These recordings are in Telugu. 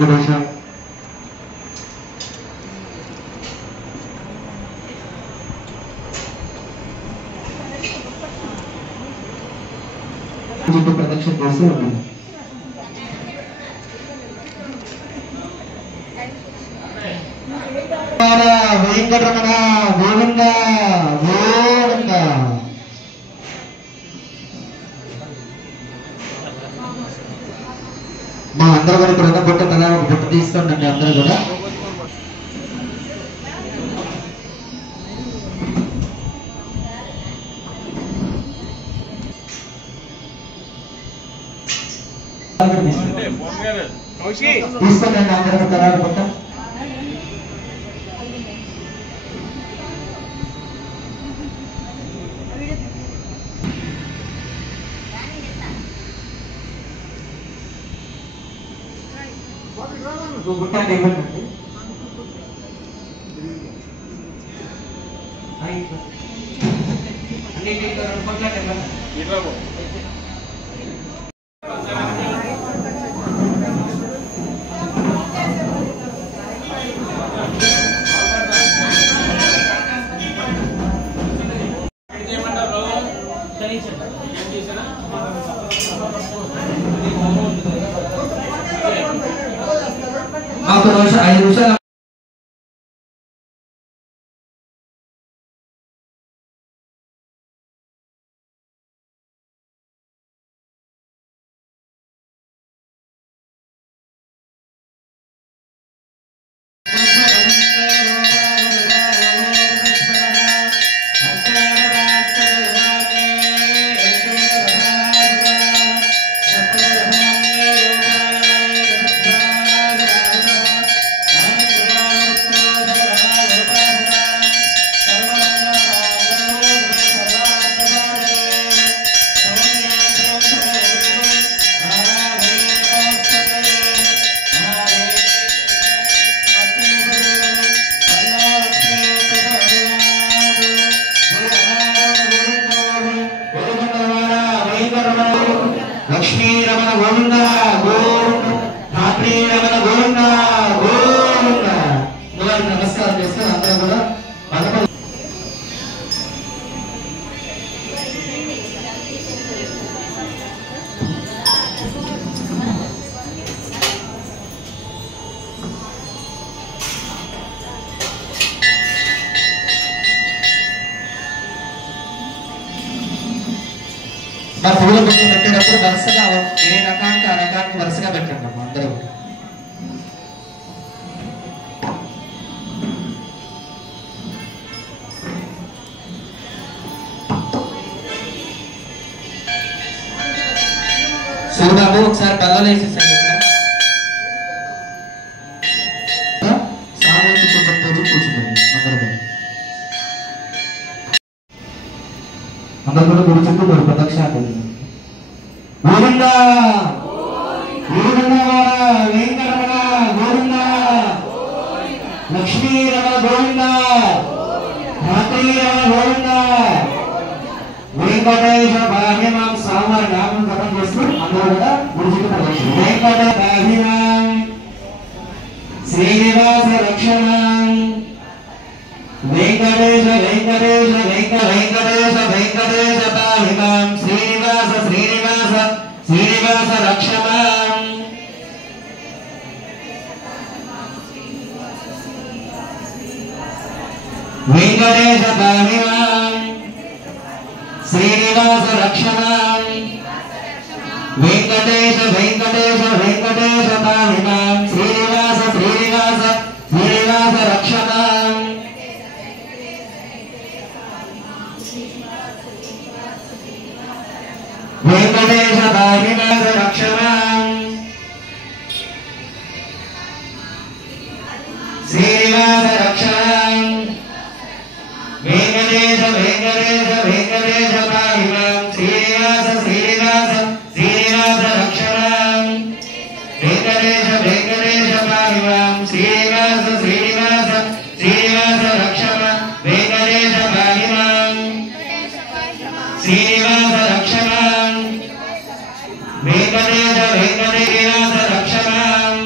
వెంకటేశ ప్రదక్షిణ చేస్తూ ఉంటుంది. వెంకటరమణ గోవింద గోవింద. మా అందరూ కూడా ఇక్కడ ఉన్న బుట్ట కదా ఒక బుట్ట తీసుకోండి అందరూ కూడా. తీసుకోండి అందరూ కదా బుట్ట. గుట్టాన్ని ఇవ్వండి. ఒక నిమిషం 5 నిమిషాలు లక్ష్మీ రమణ గోవింద గోవింద, ధాత్రీ రమణ గోవింద గోవింద. నమస్కారం చేస్తారు అందరూ కూడా. మా పూల బొమ్మ పెట్టేటప్పుడు వరుసగా ఏ రకానికి ఆ రకానికి వరుసగా పెట్టండి అందరూ. సూడాబు ఒకసారి బల్లలు వేసేసాను. సామూహిక కుటుంబంతో కూర్చుందండి అందరూ కూడా గుడి చుట్టూ మరి ప్రదక్షిణ గోవింద గోవింద వెంకటరమణ గోవింద, లక్ష్మీ రమణ గోవింద, ధాత్రీ రమణ గోవింద, వెంకటేశ బాహ్యమాం స్వామివారి నామం జపం చేస్తూ అందరూ కూడా గుడి చుట్టూ ప్రదక్షిణ. వెంకట బాహ్యమాం శ్రీనివాస రక్షణం, వెంకటేశ వెంకటేశ వెంకటేశ వెంకటేశ పాహిమాం శ్రీనివాస శ్రీనివాస శ్రీనివాస రక్షమాం. వెంకటేశ పాహిమాం శ్రీనివాస రక్షమాం, వెంకటేశ వెంకటేశ వెంకటేశ పాహిమాం శ్రీనివాస శ్రీనివాస శ్రీనివాస రక్షమాం. వెంకటేశ పాహిమాం రక్షమాం, శ్రీనివాస రక్షమాం, వెంకటేశ వెంకటేశ వెంకటేశ పాహిమాం శ్రీనివాస శ్రీనివాస శ్రీనివాస రక్షమాం, వెంకటేశ వెంకటేశ పాహిమాం శ్రీనివాస శ్రీనివాస శ్రీనివాస రక్షమాం, వెంకటేశ పాహిమాం శ్రీనివాస రక్షమాం, వెంకటేశ వెంకటేశ రక్షమాం,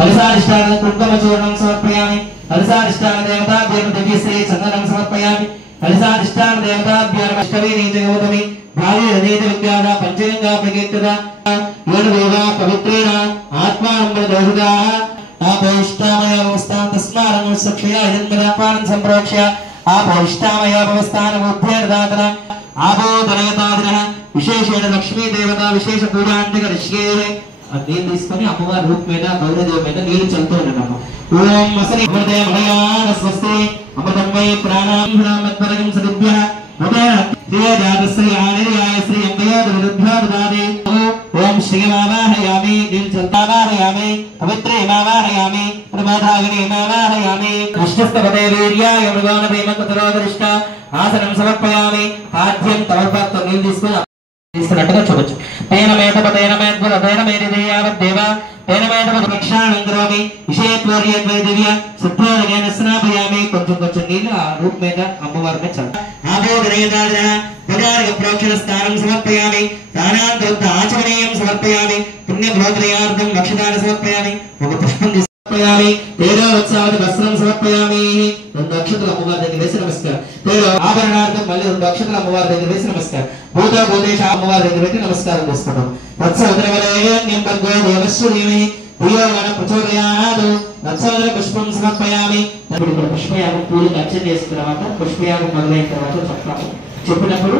फलिसादिष्टान कुंकुमचूर्णं समर्पयामि। फलिसादिष्टान देवताभ्यः दिव्यश्री चन्दनं समर्पयामि। फलिसादिष्टान देवताभ्यः अष्टमी नीतिगौतमी भावी नीति विद्यादा पंचगंगा प्रकीर्तिता योनवेगा पवित्रेण आत्मानंबरदोषदाः आपोष्टामय अवस्थान तस्मारं सक्षया जन्मदापानं संप्रोक्ष्य आपोष्टामय अवस्थान मुद्ध्यर्दातन आबोधनयतादिनः विशेषेण लक्ष्मी देवता विशेष पूजांतिक ऋषिये నీళ్ళు తీసుకొని అమ్మవారి రూప్ మీద గౌరదేవి మీద నీళ్ళు చల్లుతూ ఉన్నాము. ఓం మసరి అమృతే మలయాన స్వస్తి అమృతమై ప్రాణాంభ్రామత్పరగం సదిభ్యః శ్రీయాయ శ్రీ అంబయోదరుద్భ్యాదాది ఓం శ్రీమావాహయామి నీళ్ళు చల్తావాహయామి పవిత్రేమావాహయామి ప్రమాధాగనేమావాహయామి విష్ణుస్తపదే వీర్యాయ మృగాన భీమకుతరోదరిష్ట ఆసనం సమర్పయామి. పాద్యం తవపత్త నీళ్ళు తీసుకొని తీసుకున్నట్టుగా చూడొచ్చు. తేన మేధపతేన మేద్భుత తేన మేదిదేయావద్దేవ తేన మేధపత ప్రక్షాళనం కరోమి విషయత్వర్యద్వైదివ్య శుద్ధోదకేన స్నాపయామి. కొంచెం నీళ్ళు ఆ రూప్ మీద అమ్మవారి మీద చల్లాలి. ఆబోధనయదాదిన ప్రజారిక ప్రోక్షణ స్థానం సమర్పయామి. దానాంతరుద్ధ ఆచమనీయం సమర్పయామి. పుణ్యభోత్రయార్థం లక్షదాన సమర్పయామి. ఒక పుష్పం సమర్పయామి. తేజోవత్సావతి వస్త్రం సమర్పయామి. 2 అక్షతలు అమ్మవారి దగ్గర వేసి నమస్కారం. ఆభరణార్థం మళ్ళీ 2 అక్షతలు అమ్మవారి దగ్గర వేసి నమస్కారం. భూత భూతేశ అమ్మవారి దగ్గర పెట్టి నమస్కారం చేసుకుంటాం. పుష్పం సమర్పయామి. ఇప్పుడు పుష్పయాగం పూలకి అర్చన చేసిన తర్వాత పుష్పయాగం మొదలైన తర్వాత చెప్తాము. చెప్పినప్పుడు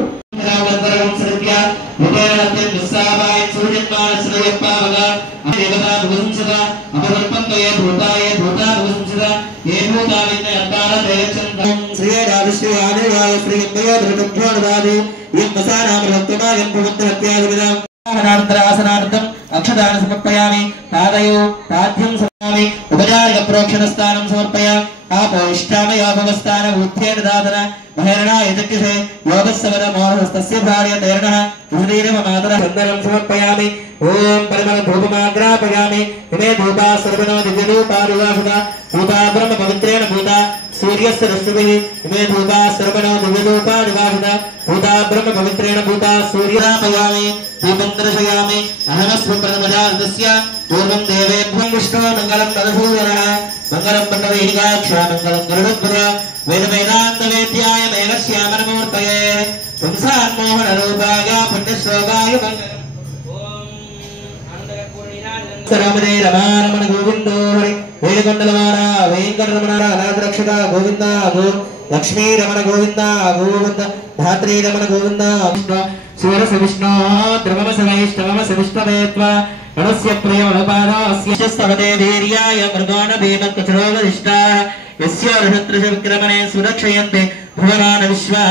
ఆసనార్థం అక్షదాన సమర్పయామి. తాదయో తాధ్యం సమర్పయామి. ఉపచారిక ప్రోక్షణ స్థానం సమర్పయామి. ఆపోష్టామయోపస్థాన ఉత్థేన దాతన మహేరణాయ చక్షుషే యోగస్సవర మోహస్తస్య భార్య తైరణః ఉదీరమ మాతర చందనం సమర్పయామి. ఓం పరిమళ ధూపమాగ్రాపయామి. ఇమే ధూపా సర్వనో దివ్యరూపారువాసుత భూతా బ్రహ్మ పవిత్రేణ భూతా సూర్యస్య రశ్మిభిః ఇమే ధూపా సర్వనో దివ్యరూపారువాసుత భూతా బ్రహ్మ పవిత్రేణ భూతా సూర్యాపయామి. దీపం దర్శయామి. అహమస్మి ప్రథమజాతస్య పూర్వం దేవేభ్యం విష్ణో మంగళం తదసూయనః మంగళం పట్టవేదికాక్ష మంగళం గరుడధ్వజ వేదవేదాంత వేద్యాయ మేఘశ్యామనమూర్తయే పుంసాన్మోహన రూపాయ పుణ్యశ్లోకాయ మంగళం. రామదే రమారమణ గోవిందో హరి వేణుకొండలవార వెంకటరమణ అనాథరక్షక గోవింద గో లక్ష్మీ రమణ గోవింద గోవింద ధాత్రీ రమణ గోవింద సూరస విష్ణో ద్రవమస వైష్ణవమస విష్ణవేత్వ గణస్య ప్రియమనుపాదాస్య స్తవతే వీర్యాయ మృగాణ భీమకచరోగదిష్టా యస్య ఋషత్రశ విక్రమణే సురక్షయంతే భువనాన విశ్వా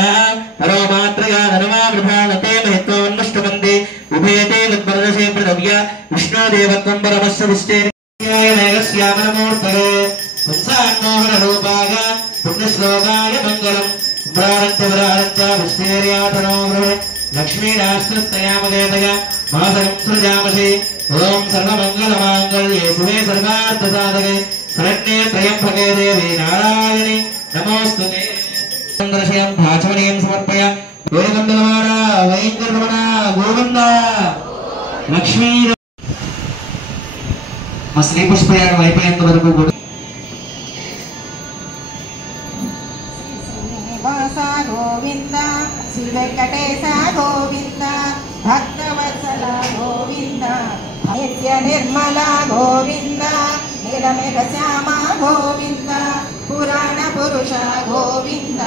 పరోమాత్రయా ధర్మా వృభాణతే మహిత్వన్మష్టమందే ఉభయతే విద్వరదశే పృథవ్య విష్ణోదేవత్వం పరమస్య విష్ణేర్యాయ మేఘశ్యామనమూర్తయే పుంసాన్మోహన రూపాయ పుణ్యశ్లోకాయ మంగళం. ప్రారంత్య విష్ణేర్యాతనో బృహే లక్ష్మీరాష్ట్రస్తయామదేతయ మాసరం సృజామసి. ఓం సర్వమంగళమాంగళ్యే శివే సర్వార్థసాధకే శరణ్యే త్రయంబకే దేవి నారాయణి నమోస్తుతే. దర్శయం ఆచమనీయం సమర్పయ. వేణుకొండలవాడ వెంకటరమణ గోవింద లక్ష్మీ. మా శ్రీ పుష్పయాగం అయిపోయేంత వరకు కూడా గోవింద శ్రీ వెంకటేశ గోవింద భక్తవత్సల గోవింద నిత్య నిర్మల గోవింద నీలమేఘ శ్యామ గోవింద పురాణ పురుష గోవింద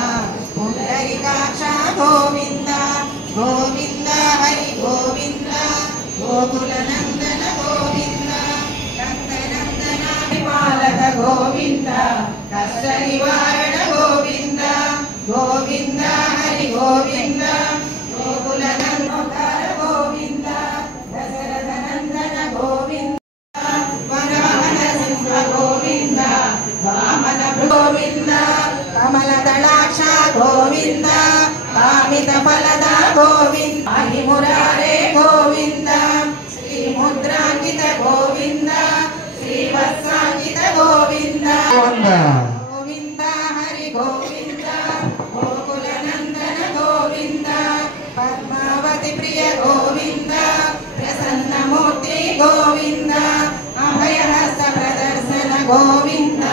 పుండరీకాక్ష గోవింద గోవింద హరి గోవింద గోకుల నందన గోవింద నందనందన పాలక గోవింద కష్ట నివారణ గోవింద గోవింద హరి గోవింద గోకుల నందన గోవింద దశరథ నందన గోవింద వనవాహన సింహ గోవింద వామన గోవింద కమల దళాక్ష గోవింద కామిత ఫలద గోవింద హరి మురారే గోవింద శ్రీ ముద్రాంకిత గోవింద శ్రీవత్సాంకిత గోవింద గోవింద హరి గోవింద గోకుల నందన గోవింద పద్మావతి ప్రియ గోవింద ప్రసన్నమూర్తి గోవింద అభయహస్త ప్రదర్శన గోవింద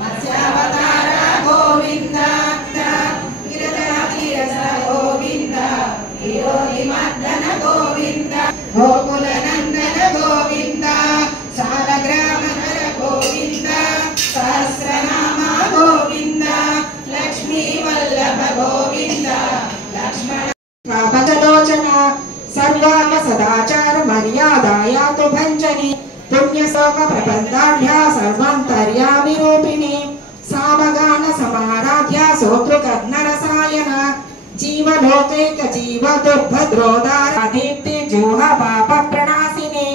మత్స్యావతార గోవింద గిరిధరాధీరస గోవింద గిరోహిమర్దన గోవింద గోకుల నందన గోవింద శాలగ్రామధర గోవింద సహస్రనామ గోవింద లక్ష్మీ వల్లభ గోవింద లక్ష్మణ భగలోచన సర్వామ సదాచార మర్యాదాయాతు భంజని పుణ్యశోక ప్రబంధాఢ్య సర్వాంతర్యామి రూపిణి సామగాన సమారాధ్య సోతృకర్ణ రసాయన జీవలోకైక జీవ దుర్భద్రోదార దీప్తి జూహ పాప ప్రణాశిని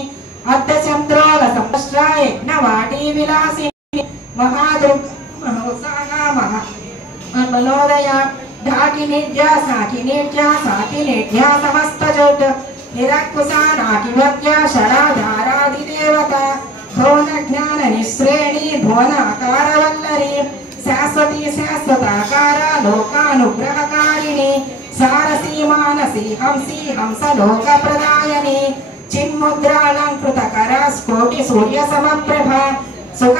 అర్ధచంద్రోల సంవత్సర యజ్ఞవాటి విలాసిని మహాదుర్గ మహోత్సాహ మనోదయ ఢాకినిడ్య సాకినిడ్య సాకినిడ్య సమస్తజుడ్ నిరక్కుశా నాకివద్య షడాధారాదిదేవత భువన జ్ఞాన నిశ్రేణి భువన ఆకారవల్లరి శాశ్వతి శాశ్వతాకార లోకానుగ్రహకారిణి సారసీ మానసి హంసి హంస లోక ప్రదాయని చిన్ముద్రాలంకృత కర స్కోటి సూర్య సమప్రభ సుఖ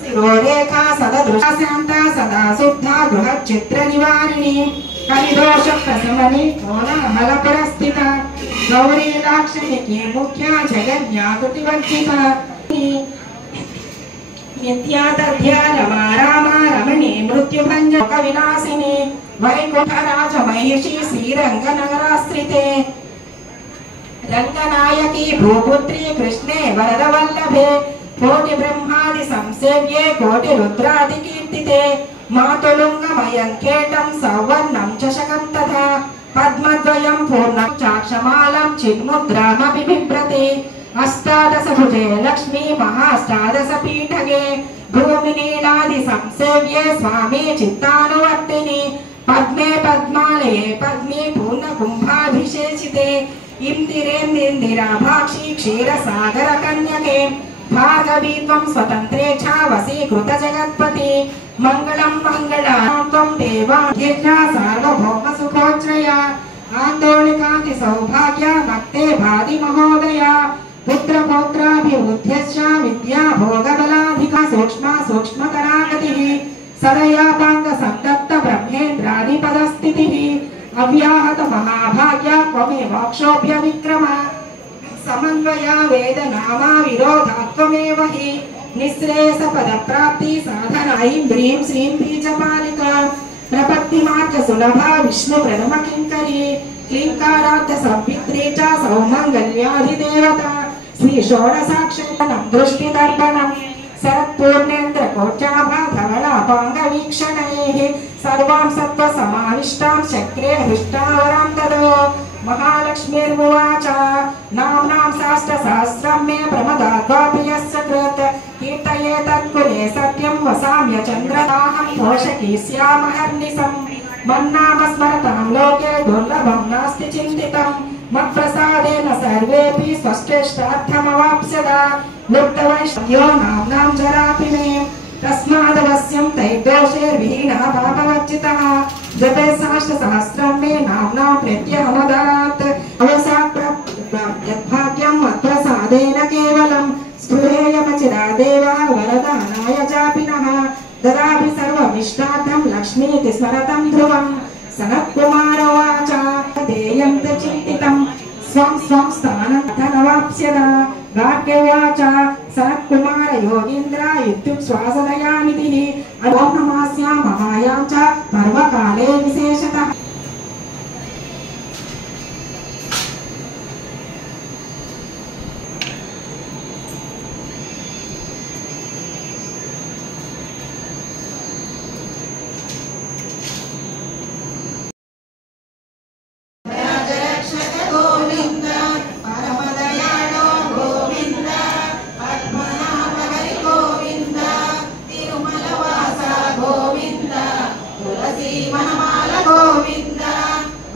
శిరోరేఖా సదృశ శాంత సదా శుద్ధ గృహ చిత్ర నివారిణి కలిదోష ప్రశమని కోలాహల పరస్థిత గౌరీ లాక్షణికి ముఖ్య జగన్యాకృతి వంచిత నిత్యాదధ్య రమా రామ రమణి మృత్యుభంజక వినాశిని వైకుంఠ రాజ మహిషి శ్రీరంగనగరాశ్రితే రంగనాయకి భూపుత్రి కృష్ణే వరదవల్లభే కోటి బ్రహ్మాది సంసేవ్యే కోటి రుద్రాది కీర్తితే మాతులుంగమయం కేటం సౌవర్ణం చషకం తథా పద్మద్వయం పూర్ణం చాక్షమాలం చిన్ముద్రామపి బిభ్రతే అష్టాదశ భుజే లక్ష్మీ మహాష్టాదశ పీఠగే భూమి నీలాది సంసేవ్యే స్వామి చిత్తానువర్తిని పద్మే పద్మాలయే పద్మే పూర్ణ కుంభాభిషేచితే ఇందిరేందిరాభాక్షి క్షీరసాగర కన్యకే భాగవీ త్వం స్వతంత్రే ఛ వశీకృత జగత్పతి మంగళం మంగళాం త్వం దేవాధ్యజ్ఞా సార్వభౌమ సుఖోజ్జయ ఆందోళికాది సౌభాగ్య భక్తే భాది మహోదయ పుత్ర పౌత్రాభివృద్ధ్యశ్చ విద్యా భోగబలాధిక సూక్ష్మ సూక్ష్మతరాగతిః సదయాపాంగ సంతప్త బ్రహ్మేంద్రాది పదస్థితిః అవ్యాహత మహాభాగ్య త్వమేవాక్షోభ్య విక్రమ సమన్వయ వేద నామా విరోధాత్వమేవ హి నిశ్రేయస పద ప్రాప్తి సాధన ఐం హ్రీం శ్రీం బీజపాలిక ప్రపత్తి మార్గ సులభ విష్ణు ప్రణమ కింకరి క్లీంకారార్థ సంవిత్రే చ సౌమంగళ్యాధిదేవత శ్రీ షోడసాక్షరం దృష్టి దర్పణం శరత్పూర్ణేంద్ర కోట్యాభా ధవళాపాంగ వీక్షణైః సర్వాం సత్వ సమావిష్టాం చక్రే హృష్టావరం దదో మహాలక్ష్మీర్మువాచ నామ్నాం శాస్త్ర సహస్రం మే ప్రమదాద్వాపి యస్య కృత్ కీర్తయే తత్కులే సత్యం వసామ్య చంద్రదాహం పోషకీస్యామహర్నిశం మన్నామ స్మరతాం లోకే దుర్లభం నాస్తి చింతితం మత్ప్రసాదేన సర్వేపి స్వష్టేష్టార్థమవాప్స్యదా లుప్తవైష్ణవ్యో నామ్నాం జరాపి మే తస్మాదవశ్యం తైర్దోషైర్విహీనः పాపవర్జితः జపే సహస్రం మే నామ్నా ప్రత్యహమదాత్ అవసాత్ యద్భాగ్యం మత్ప్రసాదేన కేవలం స్పృహేయమచిరాదేవ వరదానాయ చాపినః దదాభి సర్వమిష్టార్థం లక్ష్మీతి స్మరతం ధ్రువం సనత్కుమారోవాచ దేయం చింతితం స్వం స్వం స్థానం తనవాప్స్యదా గార్గ్యవాచ సనత్కుమార యోగీంద్ర ఇత్యుచ్ఛ్వాసదయానిధిః ఓం నమాస్యాం మహాయాం చ పర్వకాలే విశేషతః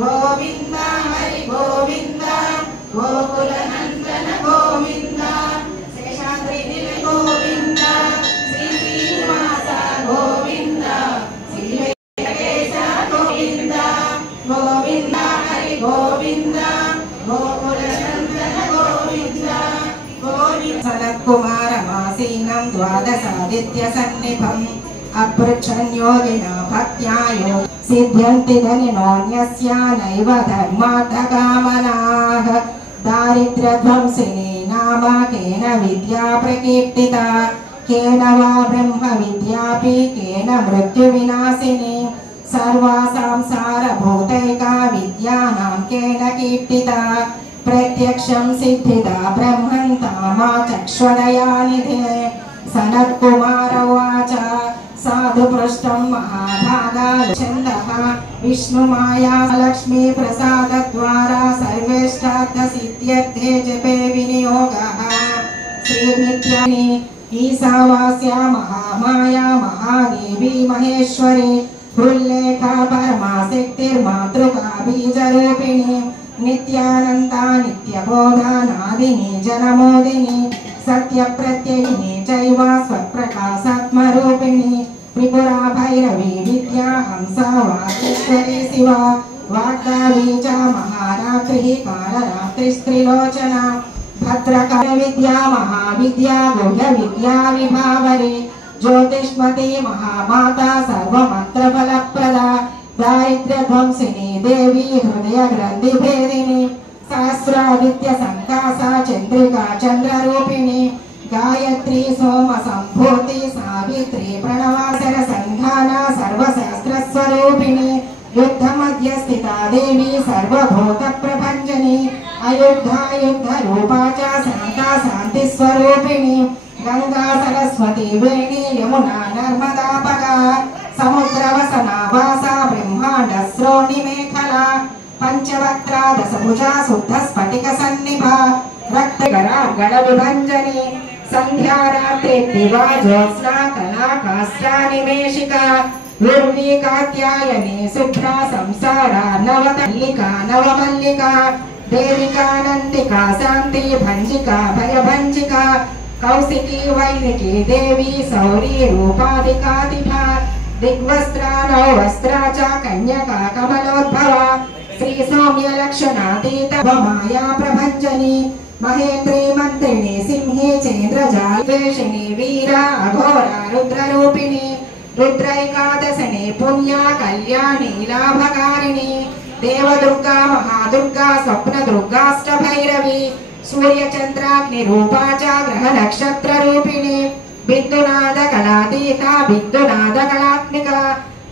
గోవింద గోవింద గోకులనందన గోవింద గోవింద సనత్కుమారమాసీనం ద్వాదశాదిత్య సన్నిభం అపృచ్ఛన్యోగినా భక్త్యా సిద్ధ్యంతి ధనినోన్యస్య నైవ ధర్మార్థకామనాః దారిద్ర్యధ్వంసిని నామ కేన విద్యా ప్రకీర్తితా కేన వా బ్రహ్మ విద్యాపి కేన మృత్యు వినాశిని సర్వాసాం సారభూతైకా విద్యానాం కేన కీర్తితా ప్రత్యక్షం సిద్ధిదా బ్రహ్మన్ తామా చక్ష్వదయానిధే సనత్కుమార ఉవాచ సాధు పృష్టం మహాభాగా ఛందః విష్ణుమాయా లక్ష్మీ ప్రసాద ద్వారా సర్వేష్టార్థ సిద్ధ్యర్థే జపే వినియోగః శ్రీమిత్యాని ఈశావాస్య మహామాయా మహాదేవి మహేశ్వరి హృల్లేఖ పరమాశక్తిర్మాతృకా బీజరూపిణి నిత్యానంద నిత్యబోధానాదిని జనమోదిని సత్యప్రత్యయిని చైవ స్వప్రకాశాత్మరూపిణి త్రిపురా భైరవి విద్యా హంస వాగేశ్వరి శివ వాగ్దావి చ మహారాత్రి కాళరాత్రిస్త్రిలోచన భద్రకాళ విద్యా మహావిద్యా గుహ్య విద్యా విభావరి జ్యోతిష్మతి మహామాత సర్వమంత్రఫలప్రద దారిద్ర్యధ్వంసిని దేవి హృదయ గ్రంథి భేదిని సహస్రాదిత్య సంకాస చంద్రికా చంద్రరూపిణి గాయత్రి సోమ సంభూతి సావిత్రి ప్రణవాసర సంధాన సర్వశాస్త్రస్వరూపిణి యుద్ధ మధ్య స్థితా దేవి సర్వభూత ప్రభంజని అయుద్ధాయుద్ధ రూపా చ శాంతా శాంతి స్వరూపిణి గంగా సరస్వతి వేణి యమునా నర్మదాపగా సముద్రవసనావాస బ్రహ్మాండ శ్రోణి మేఖలా పంచవక్త్రా దశభుజా శుద్ధ స్ఫటిక సన్నిభ రక్తగరా గణ విభంజని సంధ్యారాత్రి దివా జ్యోత్స్నా కళాకాష్ఠా నిమేషిక ఉర్వీ కాత్యాయని శుభ్రా సంసార నవమల్లికా నవమల్లికా దేవికానందికా శాంతి భంజికా భయభంజిక కౌశికీ వైదికీ దేవి శౌరీ రూపాదికాదిభ దిగ్వస్త్రా నవవస్త్రా చ కన్యకా కమలోద్భవ శ్రీ సౌమ్య లక్షణాతీత మాయా ప్రభంజని మహేంద్రీ మంత్రిణి సింహి చంద్రజావేషిణి వీర అఘోర రుద్రరూపిణి రుద్రైకాదశని పుణ్య కళ్యాణి లాభకారిణి దేవదుర్గా మహాదుర్గా స్వప్నదుర్గాష్టభైరవి సూర్యచంద్రాగ్ని రూపా చ గ్రహ నక్షత్ర రూపిణి బిందునాద కళాతీత బిందునాద కళాత్మిక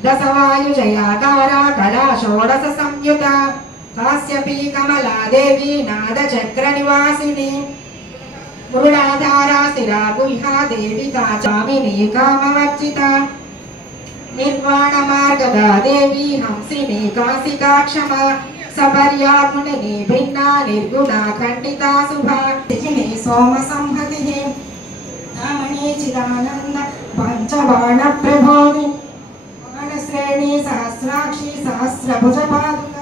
దశవాయుజయాకార కళా షోడశ సంయుత కాశ్యపీ కమలాదేవి నాద చక్ర నివాసిని మృడాధారా శిరా గుహ్యా దేవికా చామిని కామవర్జిత నిర్వాణ మార్గదా దేవి హంసిని కాశికాక్షమ సపర్యాముని భిన్నా నిర్గుణా ఖండితా శుభా సోమ సంహతి మణి చిదానంద పంచబాణ ప్రభోని శ్రేణి సహస్రాక్షి సహస్రభుజ పాదుక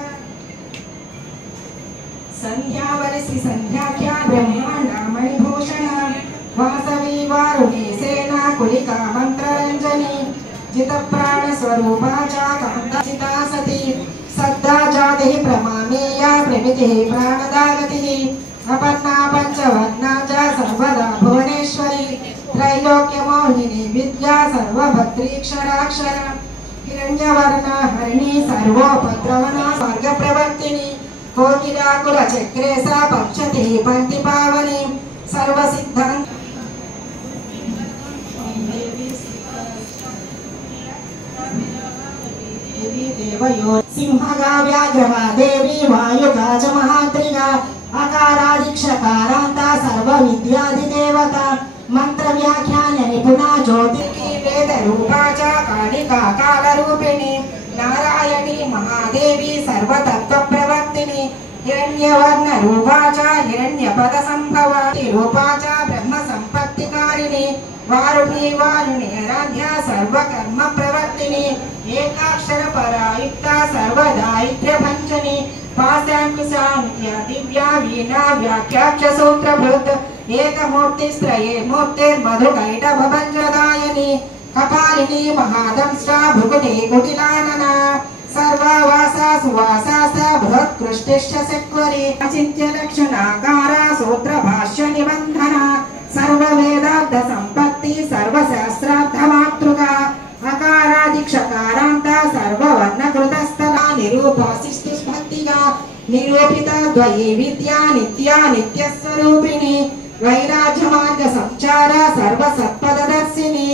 సంధ్యావరసి సంధ్యాఖ్యా బ్రహ్మాండ మణిభూషణ వాసవి వారుణి సేనా కులికా మంత్రరంజని జిత ప్రాణ స్వరూపా చ కాంతచితా సతి సద్దా జాతి ప్రమామేయ ప్రమితి ప్రాణదాగతి అపర్ణా పంచవర్ణా చ సర్వదా భువనేశ్వరి త్రైలోక్యమోహిని విద్యా సర్వభద్రీక్షరాక్షర హిరణ్యవర్ణ హరిణి సర్వోపద్రవణ స్వర్గ ప్రవర్తిని కోకిలాకుల చక్రేశ పంచతి పంతి పావని సర్వసిద్ధాంత సింహగా వ్యాఘ్రవ దేవి వాయుగా చ మహాత్రిగా అకారాదిక్షకారాంత సర్వ విద్యాది దేవత మంత్ర వ్యాఖ్యాన నిపుణా జ్యోతికి వేద రూపా చ కాళికా కాల రూపిణి నారాయణి మహాదేవి సర్వతత్వ ప్రవర్తిని హిరణ్యవర్ణ రూపా చ హిరణ్యపద సంభవ రూపా చ బ్రహ్మ సంపత్తికారిణి వారుణి వారుణి ఆరాధ్య సర్వకర్మ ప్రవర్తిని ఏకాక్షర పరాయుక్త సర్వదాయిత్ర్య భంజని పాశాంకుశాంత్య దివ్యా వీణా వ్యాఖ్యాక్ష సూత్రభృత్ ఏకమూర్తిస్త్రయే మూర్తిర్మధుకైటభంజదాయని కపాలిని మహాదంశ్రా భృగుటి కుటిలానన सर्वावासा सुवासासा बृहत्कृष्टिश्च सत्वरी अचिन्त्य लक्षणाकारा सूत्रभाष्य निबन्धना सर्ववेदार्थ सम्पत्ति सर्वशास्त्रार्थमातृका अकारादिक्षकारान्त सर्ववर्णकृतस्थला निरूपासिष्ठिस्फटिका निरूपिता द्वयी विद्या नित्या नित्यस्वरूपिणी वैराज्यमार्ग संचार सर्वसत्पददर्शिनी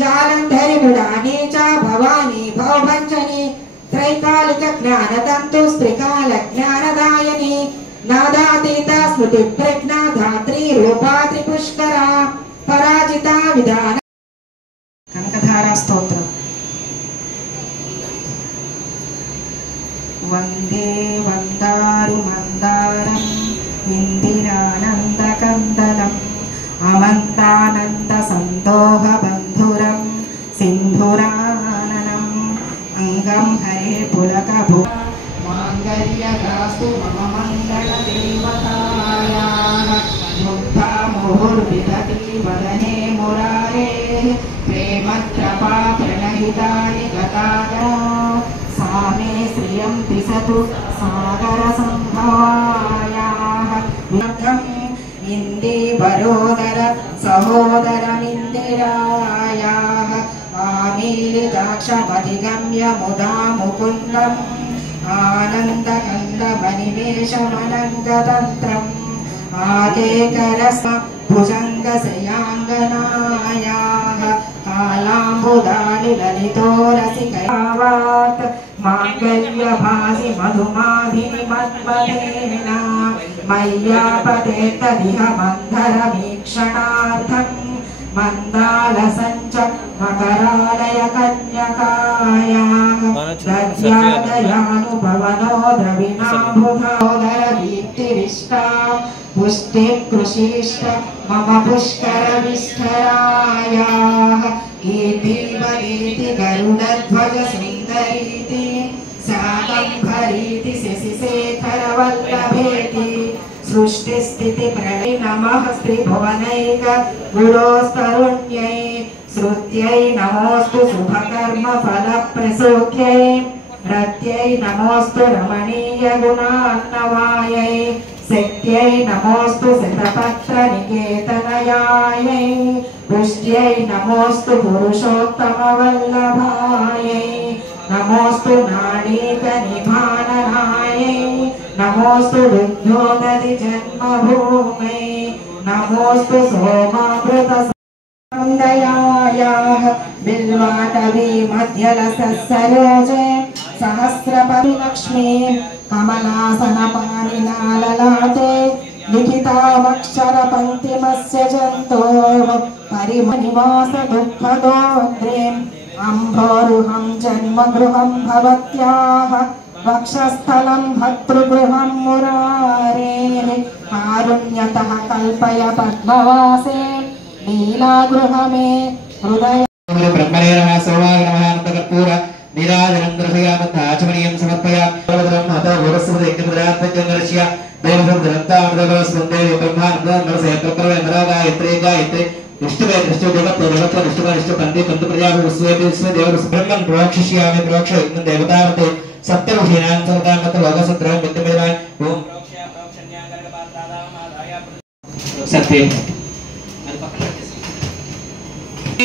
जालंधरि मुडानी च भवानी भवभञ्जनी त्रैकालिक ज्ञानतन्तु स्त्रिकाल ज्ञानदायिनी नादातीता स्मृति प्रज्ञा धात्री रूपा त्रिपुष्करा पराजिता विधान कनकधारा स्तोत्र वंदे वंदारु मंदारम इंदिरानंदकंदलम अमन्तानंद संदोह बंधुरम सिंधुराननम अंगम हरे पुलक भू मांगल्यदास्तु मम मंगल देवतायाः मुग्धा मुहुर्विदति वदने मुरारे प्रेमत्रपा प्रणहितानि गतागा सामे श्रियं दिशतु सागर संभवायाः विघ्नं इंदिवरोदर सहोदरमिन्दिरायाः आमीलिताक्षमधिगम्य मुदा मुकुन्दम् आनन्दकन्दमनिमेषमनङ्गतन्त्रम् आकेकरस्म भुजङ्गशयाङ्गनायाः कालाम्बुदानि ललितो रसिकयावात् माङ्गल्यभासि मधुमाधिनि मन्मथेन मय्यापतेत्तदिह मन्धरवीक्षणार्थम् मन्दालसञ्च मकरालय कन्यकायाः दद्यादयानुभवनो द्रविणाम्बुधोदर दीप्तिरिष्टाम् पुष्टिकृशिष्ट मम पुष्करविष्ठरायाः कीर्तिवनीति गरुडध्वज सुन्दरीति साकम्भरीति शशिशेखरवल्लभेति सृष्टिस्थिति प्रलय नमः स्त्रिभुवनैक गुरोस्तरुण्यै श्रुत्यै नमोऽस्तु शुभकर्म फलप्रसूत्यै रत्यै नमोऽस्तु रमणीय गुणार्णवायै शक्त्यै नमोऽस्तु शतपत्र निकेतनयायै पुष्ट्यै नमोऽस्तु पुरुषोत्तमवल्लभायै नमोऽस्तु नाडीकनिभाननायै नमोऽस्तु दुग्धोदधि जन्मभूमै नमोऽस्तु सोमामृतसन्दयायाः बिल्वाटवी मध्यलसरोजे सहस्रपरिलक्ष्मी कमलासनपाणिनाललाटे लिखितामक्षरपङ्क्तिमस्य जन्तोः परिमनिवास दुःखदोद्रेम् अम्भोरुहं जन्मगृहं भवत्याः वक्षस्थलं भर्तृगृहं मुरारेः कारुण्यतः कल्पय पद्मवासे लीलागृहमे हृदय ब्रह्मणे नमः सोमाय नमः अनन्तकर्पूर निराजनं दर्शयामत्ताचमनीयं समर्पयामि सर्वधर्म हतो गुरुस्मृते यज्ञपदार्थजङ्गरस्य देवं दत्तामृतगोस्वन्दे ब्रह्मानन्दनरसेकर्पवे नरगायत्रे गायत्रे निष्ठवे निष्ठो देवत्व देवत्व निष्ठव निष्ठ पंडे पंत प्रजापति विश्वे विश्वे देवर ब्रह्मन् प्रोक्षिष्यामि प्रोक्ष इदं देवतावते सत्यविषयान् सर्वकामत लोकसत्रं विद्यमेवान् ओम सत्ये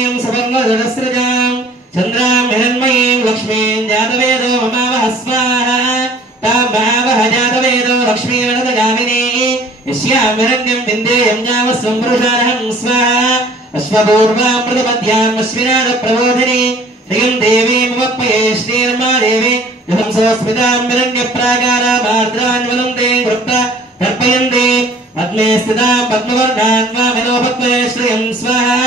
एं सवर्णधरस्रजां चन्द्रां हिरण्मयीं लक्ष्मीं जातवेदो ममावह स्वाहा तां महावह जातवेदो लक्ष्मीर्णदगामिनी यस्यां हिरण्यं विन्देयं यावस्वं पुरुषार्हं स्वाहा अश्वपूर्वामृतमध्याम् अश्विनादप्रबोधिनी श्रियं देवीमुपप्पये श्रीर्मा देवी यहंसोऽस्मितां हिरण्यप्राकारामार्द्रान् वदन्ते कृत्वा तर्पयन्ते पद्मे स्थितां पद्मवर्णान् वामनोपत्वे श्रियं स्वाहा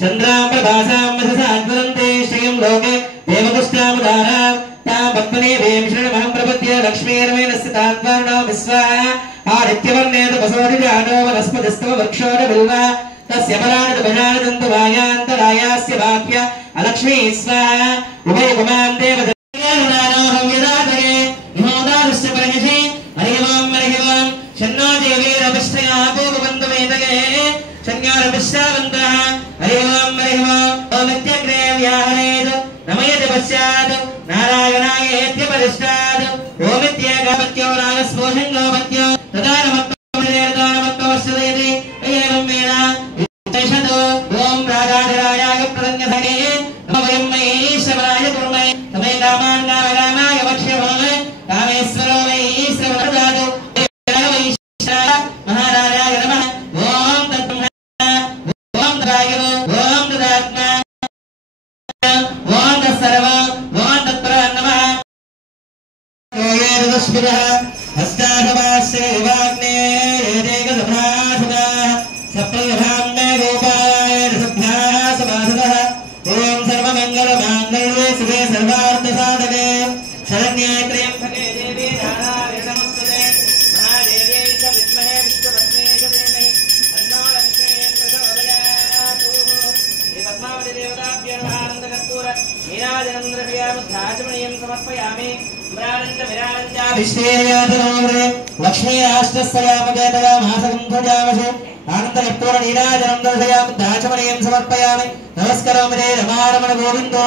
चन्द्रां प्रभासां वससाद्वदन्ते श्रियं लोके देवपुष्टामुदारां तां पद्मनीभीं शरणमहं प्रपद्ये लक्ष्मीर्वेण स्थिताद्वर्णो विश्वाहा आदित्यवर्णे तपसोऽधिजानो वनस्पतिस्तव वृक्षोरबिल्वा तस्य पराणतपजानदन्तवायान्तरायास्य वाक्य अलक्ष्मी स्वाहा उभयकुमां देवदनानोहव्यदातये विमोदादस्य परहिषि हरिवां शन्नो देवीरभिष्टया पूर्वबन्धवेदये शन्यारभिष्टावन्तः हरिवां ओमित्यग्रे व्याहरेत् नमयति पश्चात् नारायणा ध्यायेत्य परिष्टात् ओमित्येकपत्यो रागस्पोषङ्गोपत्यो तदानमत्तमस्यदेति एवं वेद इत्यशतो ओम राजाधिराजाय प्रदन्यधने वयं महेश्वराय कुर्महे तमे कामान् कामकामाय वक्ष्यामहे कामेश्वरो महेश्वरदातु महाराजाय नमः ओम तत्ब्रह्म ओम तदायनो ओम तदात्मा ओम तत्सर्व ओम तत्परं नमः योगेरदस्मिनः हस्ताशवास्येवाग्ने येदेकसभासदा सप्तयभाम्ने गोपाय रसभ्याः समासदः ओम सर्वमङ्गलमाङ्गल्ये शिवे सर्वार्थसाधके शरण्ये त्र्यम्बके देवी नारायणे नमोस्तुते महादेव्यै च विद्महे विष्णुपत्न्यै च धीमहि तन्नो लक्ष्मी प्रचोदयातु श्री पद्मावती देवताभ्यः आनन्दकर्पूर नीराजनं द्रव्यामि ध्याचमणीयं समर्पयामि विश्वेयातनोरे लक्ष्मी राष्ट्रस्यामकेतया महासगन्धजामशे आनन्दकर्पूर नीराजनं दर्शयामि ध्याचमणीयं समर्पयामि नमस्करोमि रे रमारमण गोविन्दो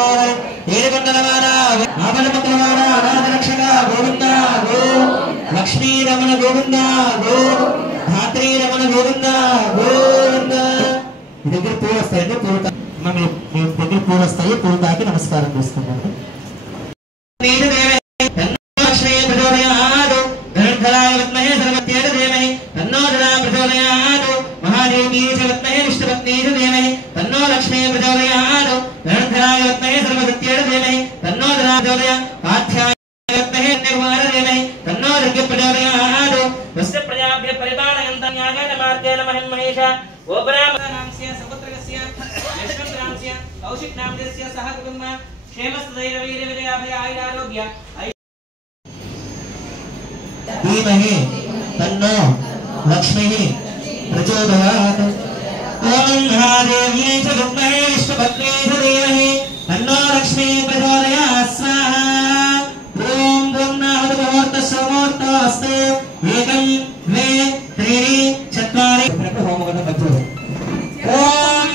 ఏడుకొండలవాడా ఆపదమంగళవాడా అనాథరక్షక గోవింద గో లక్ష్మీ రమణ గోవింద గో ధాత్రీ రమణ గోవింద గోవింద మీ దగ్గర పూలు వస్తాయండి పూలు మీ దగ్గర పూలు వస్తాయి పూలు తాకి నమస్కారం చేసుకుంటాను లక్ష్మీ ప్రచోదయాత్ ధనుర్ధరాయ విద్మహే సర్వత్యేన ధీమహి తన్నో ధరా ప్రచోదయాత్ మహాదేవీ చ విద్మహే విష్ణుపత్నీ చ ధీమహి తన్నో లక్ష్మీ ప్రచోదయాత్ ధనుర్ధరాయ విద్మహే సర్వత్యేన ధీమహి తన్నో ధరా ప్రచోదయాత్ ఆధ్యాయ విద్మహే నిర్వాణ ధీమహి తన్నో దుర్గ ప్రచోదయాత్ వస్త ప్రజాభ్య పరిపాలయంతం యాగన మార్గేణ మహిమహేష గోబ్రాహ్మణాంస్య సపుత్రకస్య యశ్వంతరాంస్య కౌశిక్నామస్య సహ కుటుంబ क्षेमस्तदैर वीर विजयाभय आयुरारोग्य धीमहि तन्नो लक्ष्मीः प्रचोदयात् ओम महादेव्यै च विद्महे विष्णुपत्न्यै च धीमहि तन्नो लक्ष्मीः प्रचोदयात् स्वाहा ओम ब्रह्माहुत मुहूर्तस्समुहूर्तोऽस्तु एकं द्वे त्रीणि चत्वारि होमगणं मध्य ओम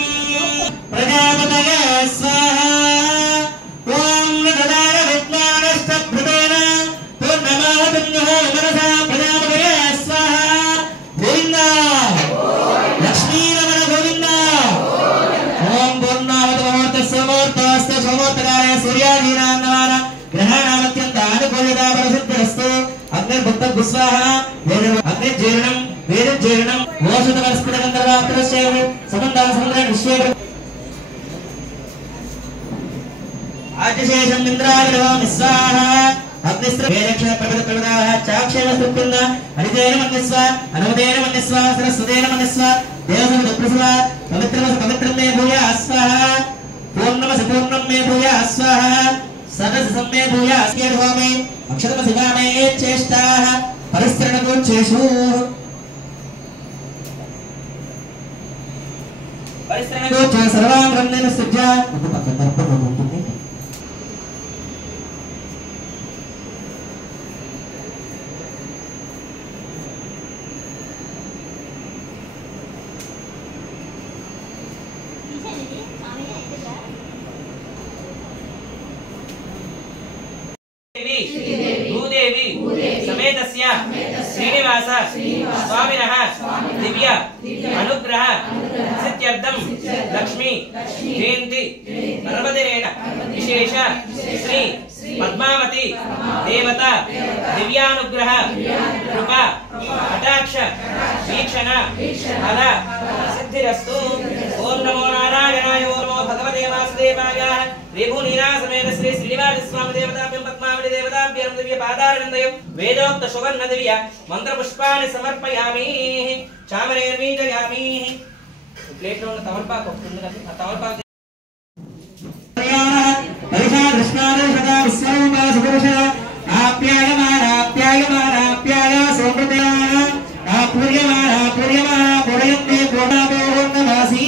प्रजापतये स्वाहा स्वाहा अग्नि जीर्णं वेद जीर्णं ओषध वनस्पति गंधर्वात्रस्यैव समन्दान समुद्र विश्वेव आदिशेषं इंद्राय नमः स्वाहा अग्निस्त्र वेदक्षण प्रभृत प्रभृताः चाक्षेण स्तुत्पिंड हरितेन मन्यस्व अनुमतेन मन्यस्व सरस्वतेन मन्यस्व देवसं प्रसव पवित्रं मे भूयाः स्वाहा पूर्णम संपूर्णं मे भूयाः स्वाहा सदसं मे भूयाः अस्यर्होमि अक्षरम शिवामे चेष्टाः परिस्त्रणगोच्छेषु परिस्त्रणगोच्छ सर्वां ब्रह्मेण सृज्य ఇది పక్కన దర్పణం ఉంటుంది भूदेवी समेतस्य श्रीनिवास स्वामिनः दिव्य अनुग्रह सिद्ध्यर्थं लक्ष्मी जयंती पर्वदिनेन विशेष श्री पद्मावती देवता दिव्यानुग्रह कृपा कटाक्ष वीक्षण फल सिद्धिरस्तु ओम नमो नारायणाय ओम नमो भगवते वासुदेवाय रेभुनीरा समेत श्री श्रीनिवास स्वामी देवताभ्यं पद्मावती देवताभ्यं दिव्य पादारविन्दयो वेदोक्त सुवर्ण दिव्य मंत्र पुष्पाणि समर्पयामि चामरेर्मीजयामि प्लेट లో ఉన్న తమలపాకు ఉంటుంది కదా ఆ తమలపాకు परिषा कृष्णारे सदा विश्वरूपा सुपुरुष आप्यायमानाप्याय सोमृतयाः आपूर्यमाना पूरयन्ते पूर्णाभोर्णवासी